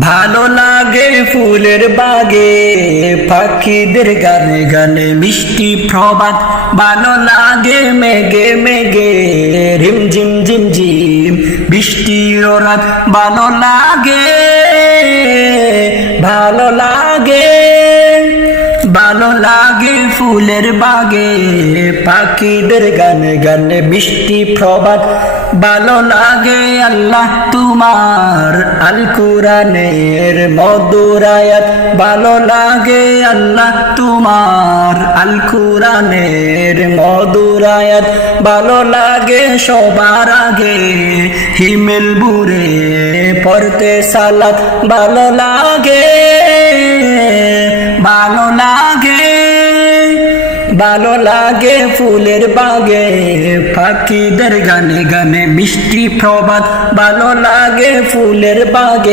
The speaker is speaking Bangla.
ভালো লাগে ফুলের বাগে, পাখিদের গানে গানে মিষ্টি প্রবাদ। ভালো লাগে মেঘে মেঘে রিম ঝিম ঝিম ঝিম বৃষ্টির রাত। ভালো লাগে, ভালো লাগে, ভালো লাগে ফুলের বাগে, পাখিদের গানে গানে মিষ্টি প্রবাদ। ভালো লাগে আল্লাহ তোমার আল কুরআনের মধুর আয়াত। ভালো লাগে আল্লাহ তোমার আল কুরআনের মধুর আয়াত। ভালো লাগে সবার আগে হিমেল বুরে পড়তে সালাত। ভালো লাগে, ভালো লাগে, ভালো লাগে ফুলের বাগে, পাখিদের গানে গানে মিষ্টি প্রবাদ। ভালো লাগে ফুলের বাগে।